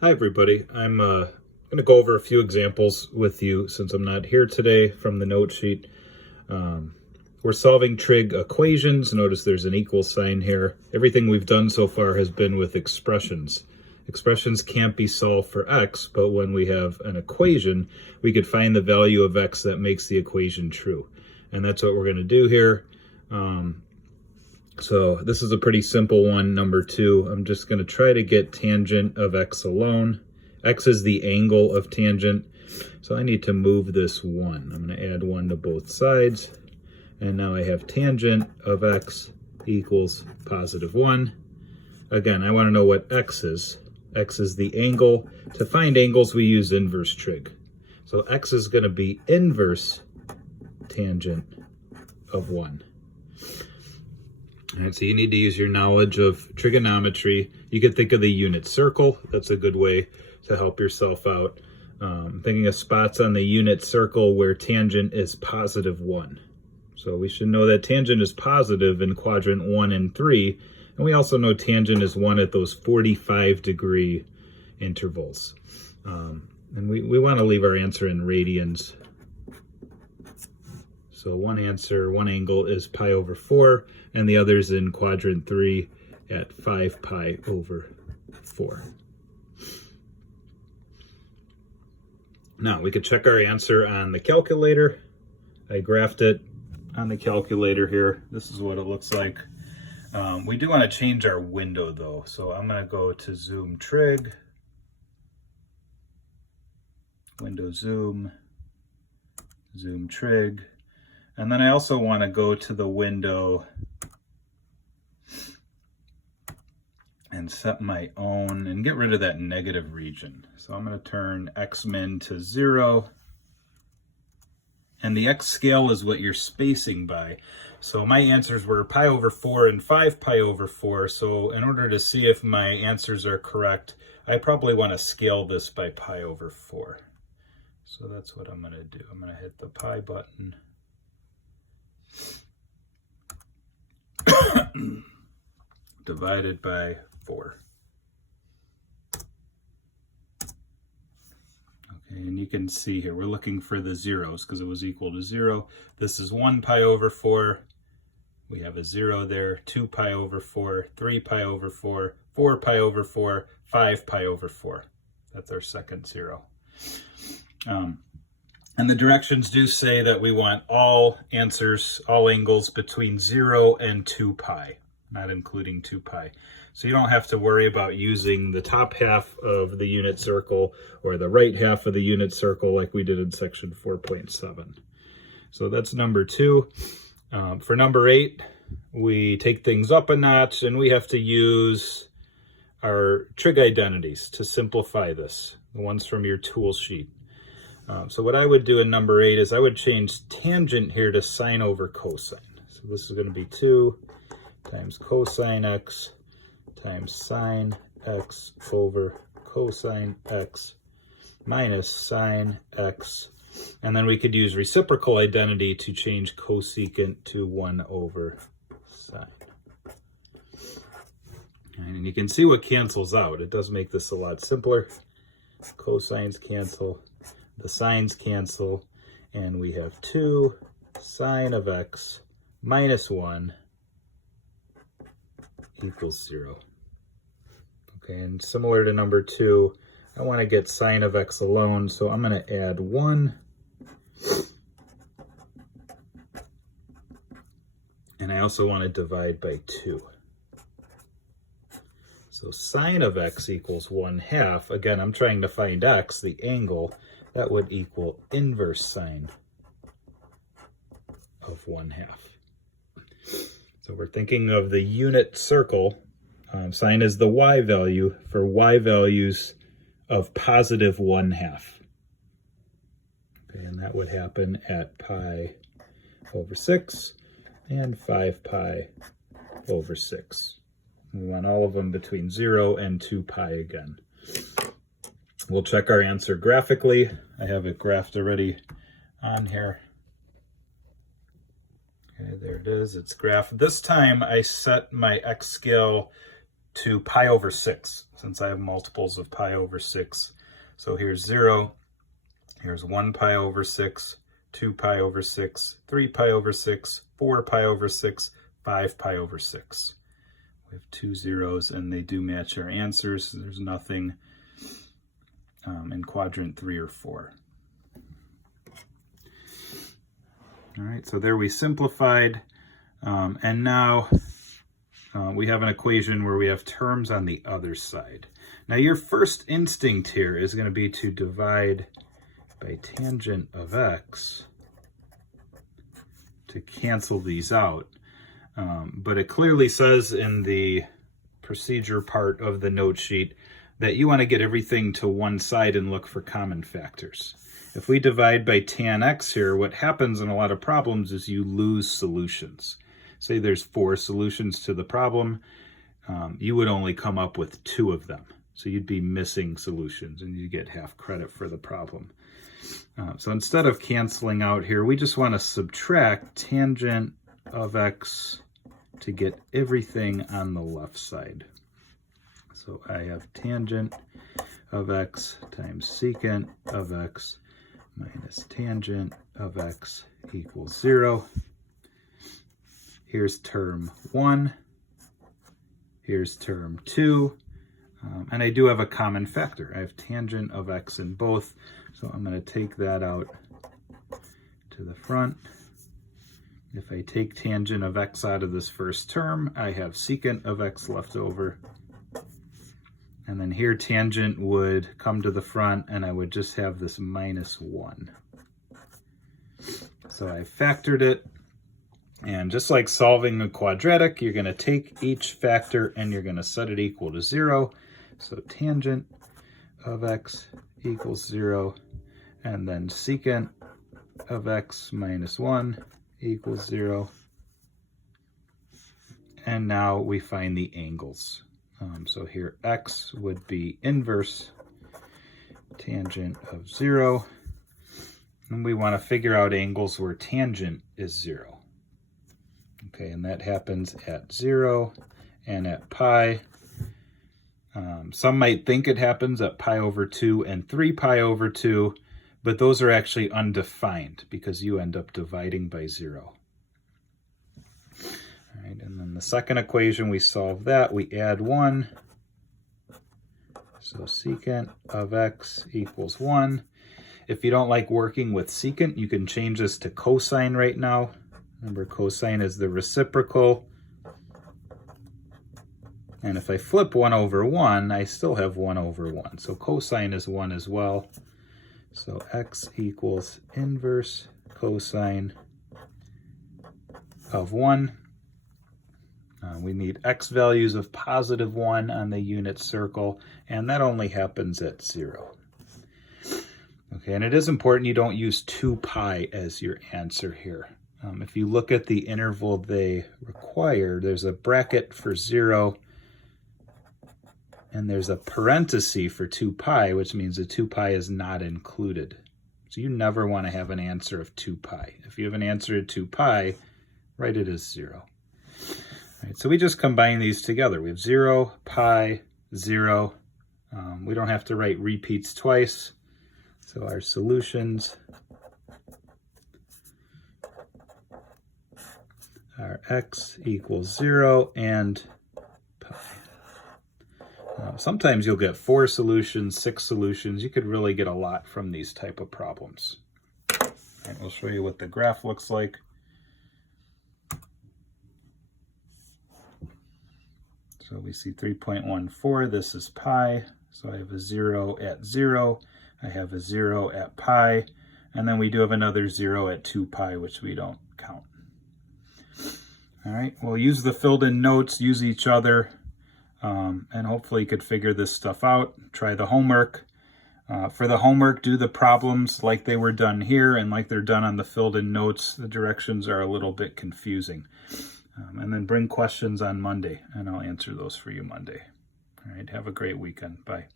Hi everybody, I'm going to go over a few examples with you since I'm not here today from the note sheet. We're solving trig equations. Notice there's an equal sign here. Everything we've done so far has been with expressions. Expressions can't be solved for x, but when we have an equation, we could find the value of x that makes the equation true. And that's what we're going to do here. So this is a pretty simple one, number 2. I'm just going to try to get tangent of x alone. X is the angle of tangent, so I need to move this 1. I'm going to add 1 to both sides, and now I have tangent of x equals positive 1. Again, I want to know what x is. X is the angle. To find angles, we use inverse trig. So x is going to be inverse tangent of 1. All right, so you need to use your knowledge of trigonometry. You could think of the unit circle. That's a good way to help yourself out. Thinking of spots on the unit circle where tangent is positive 1. So we should know that tangent is positive in quadrant 1 and 3. And we also know tangent is 1 at those 45-degree intervals. And we want to leave our answer in radians. So one angle is pi over 4, and the other's in quadrant 3 at 5 pi over 4. Now, we could check our answer on the calculator. I graphed it on the calculator here. This is what it looks like. We do want to change our window, though. So I'm going to go to Zoom Trig, Window Zoom, Zoom Trig. And then I also want to go to the window and set my own and get rid of that negative region. So I'm going to turn x min to 0. And the x scale is what you're spacing by. So my answers were pi over 4 and 5 pi over 4. So in order to see if my answers are correct, I probably want to scale this by pi over 4. So that's what I'm going to do. I'm going to hit the pi button. Divided by 4. Okay, and you can see here, we're looking for the zeros because it was equal to 0. This is 1 pi over 4. We have a 0 there. 2 pi over 4, 3 pi over 4, 4 pi over 4, 5 pi over 4. That's our second 0. And the directions do say that we want all answers, all angles between 0 and 2 pi, not including 2 pi. So you don't have to worry about using the top half of the unit circle or the right half of the unit circle like we did in section 4.7. So that's number 2. For number 8, we take things up a notch and we have to use our trig identities to simplify this, the ones from your tool sheet. So what I would do in number 8 is I would change tangent here to sine over cosine. So this is going to be 2 times cosine x times sine x over cosine x minus sine x. And then we could use reciprocal identity to change cosecant to 1 over sine. And you can see what cancels out. It does make this a lot simpler. Cosines cancel. The sines cancel, and we have 2 sine of x minus 1 equals 0. Okay, and similar to number 2, I want to get sine of x alone, so I'm going to add 1. And I also want to divide by 2. So sine of x equals 1/2. Again, I'm trying to find x, the angle. That would equal inverse sine of 1/2. So we're thinking of the unit circle. Sine is the y value for y values of positive 1/2. Okay, and that would happen at pi over 6 and 5 pi over 6. We want all of them between 0 and 2 pi again. We'll check our answer graphically. I have it graphed already on here. Okay, there it is. It's graphed. This time I set my x scale to pi over 6, since I have multiples of pi over 6. So here's 0, here's 1 pi over 6, 2 pi over 6, 3 pi over 6, 4 pi over 6, 5 pi over 6. We have 2 zeros, and they do match our answers. There's nothing in quadrant 3 or 4. All right, so there we simplified, and now we have an equation where we have terms on the other side. Now your first instinct here is going to be to divide by tangent of x to cancel these out. But it clearly says in the procedure part of the note sheet that you want to get everything to one side and look for common factors. If we divide by tan x here, what happens in a lot of problems is you lose solutions. Say there's 4 solutions to the problem, you would only come up with 2 of them. So you'd be missing solutions and you get half credit for the problem. So instead of canceling out here, we just want to subtract tangent of x to get everything on the left side. So I have tangent of x times secant of x minus tangent of x equals 0. Here's term 1. Here's term 2. And I do have a common factor. I have tangent of x in both. So I'm going to take that out to the front. If I take tangent of x out of this first term, I have secant of x left over. And then here tangent would come to the front and I would just have this minus 1. So I factored it. And just like solving a quadratic, you're going to take each factor and you're going to set it equal to 0. So tangent of x equals 0. And then secant of x minus 1 equals 0. And now we find the angles. So here x would be inverse tangent of 0. And we want to figure out angles where tangent is 0. Okay, and that happens at 0 and at pi. Some might think it happens at pi over 2 and 3 pi over 2, but those are actually undefined because you end up dividing by 0. All right, and then the second equation, we solve that. We add 1. So secant of x equals 1. If you don't like working with secant, you can change this to cosine right now. Remember, cosine is the reciprocal. And if I flip 1 over 1, I still have 1 over 1. So cosine is 1 as well. So x equals inverse cosine of 1. We need x values of positive 1 on the unit circle, and that only happens at 0. Okay, and it is important you don't use 2 pi as your answer here. If you look at the interval they require, there's a bracket for 0, and there's a parenthesis for 2 pi, which means the 2 pi is not included. So you never want to have an answer of 2 pi. If you have an answer to 2 pi, write it as 0. All right, so we just combine these together. We have 0, pi, 0. We don't have to write repeats twice. So our solutions are x equals 0 and pi. Sometimes you'll get 4 solutions, 6 solutions. You could really get a lot from these type of problems. And we'll show you what the graph looks like. So we see 3.14, this is pi. So I have a 0 at 0. I have a 0 at pi. And then we do have another 0 at 2 pi, which we don't count. All right, we'll use the filled in notes, use each other, and hopefully you could figure this stuff out. Try the homework. For the homework, do the problems like they were done here and like they're done on the filled in notes. The directions are a little bit confusing. And then bring questions on Monday, and I'll answer those for you Monday. All right, have a great weekend. Bye.